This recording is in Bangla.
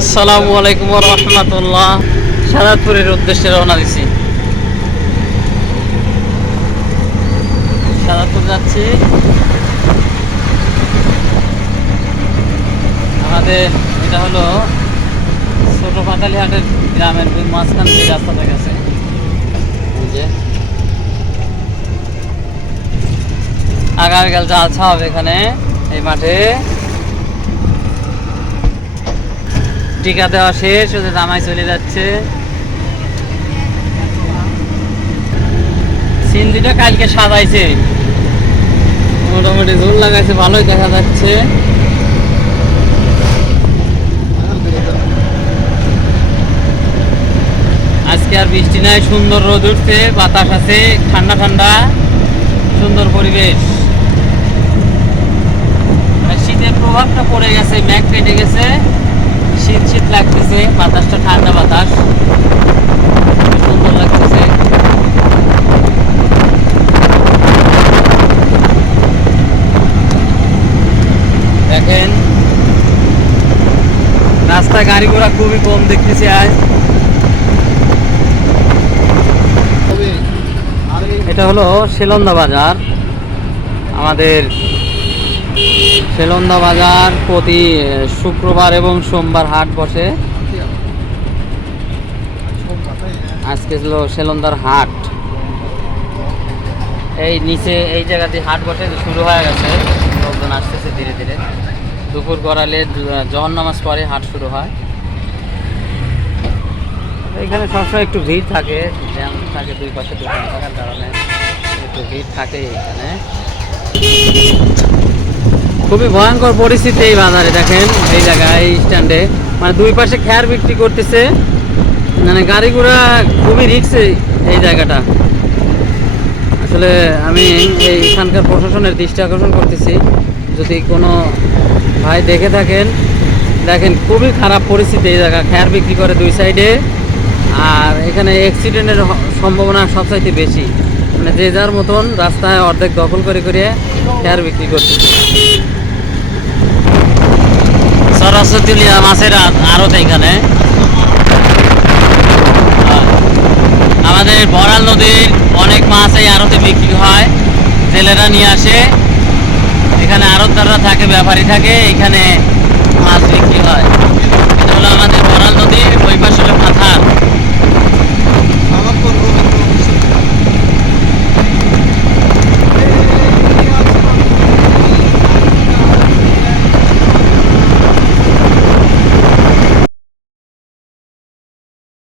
আসসালামু আলাইকুম ওয়া রাহমাতুল্লাহ। সাদাতপুরের উদ্দেশ্যে রওনা দিছি। সাদাতপুর যাচ্ছি। আমাদের এটা হলো ছোট পাতালিহাটের গ্রামের মাঝখান দিয়ে রাস্তাটা গেছে। এই যে আগামীকাল জালসা হবে এখানে এই মাঠে। টিকা দেওয়া শেষ, ওদের জামাই চলে যাচ্ছে। সিন্দিটা কালকে সাজাইছে, মোটামুটি ঝোল লাগাইছে, ভালোই দেখা যাচ্ছে। আজকে আর বৃষ্টি নাই, সুন্দর রোদ উঠছে, বাতাস আছে, ঠান্ডা ঠান্ডা সুন্দর পরিবেশ। শীতের প্রভাবটা পড়ে গেছে, মেঘ কেটে গেছে, শীত শীত লাগতেছে, বাতাসটা ঠান্ডা বাতাস, সুন্দর লাগতেছে। দেখেন রাস্তায় গাড়ি ঘোড়া খুবই কম দেখতেছি আজ। এটা হলো সেলন্দা বাজার। আমাদের সেলন্দা বাজার প্রতি শুক্রবার এবং সোমবার হাট বসে। আজকে ছিল সেলন্দার হাট। এই নিচে এই জায়গাতে হাট বসে, শুরু হয়ে গেছে, লোকজন আসতেছে ধীরে ধীরে। দুপুর গড়ালে জহর নামাজ পরে হাট শুরু হয়। এখানে সবসময় একটু ভিড় থাকে, জ্যাম থাকে, দুই পাশে দোকান থাকার কারণে একটু ভিড় থাকে এখানে। খুবই ভয়ঙ্কর পরিস্থিতি এই বাজারে। দেখেন এই জায়গায়, এই স্ট্যান্ডে মানে দুই পাশে খেয়ার বিক্রি করতেছে, মানে গাড়ি ঘোড়া খুবই রিস্কে এই জায়গাটা। আসলে আমি এইখানকার প্রশাসনের দৃষ্টি আকর্ষণ করতেছি, যদি কোনো ভাই দেখে থাকেন, দেখেন খুবই খারাপ পরিস্থিতি এই জায়গা। খেয়ার বিক্রি করে দুই সাইডে, আর এখানে অ্যাক্সিডেন্টের সম্ভাবনা সবচাইতে বেশি। মানে যে যার মতন রাস্তায় অর্ধেক দখল করে করে খেয়ার বিক্রি করতেছে। সরস্বতী মাছের আড়ত এখানে। আমাদের বড়াল নদীর অনেক মাছ এই আড়তে বিক্রি হয়, জেলেরা নিয়ে আসে। এখানে আড়তদাররা থাকে, ব্যাপারী থাকে, এখানে মাছ বিক্রি হয়।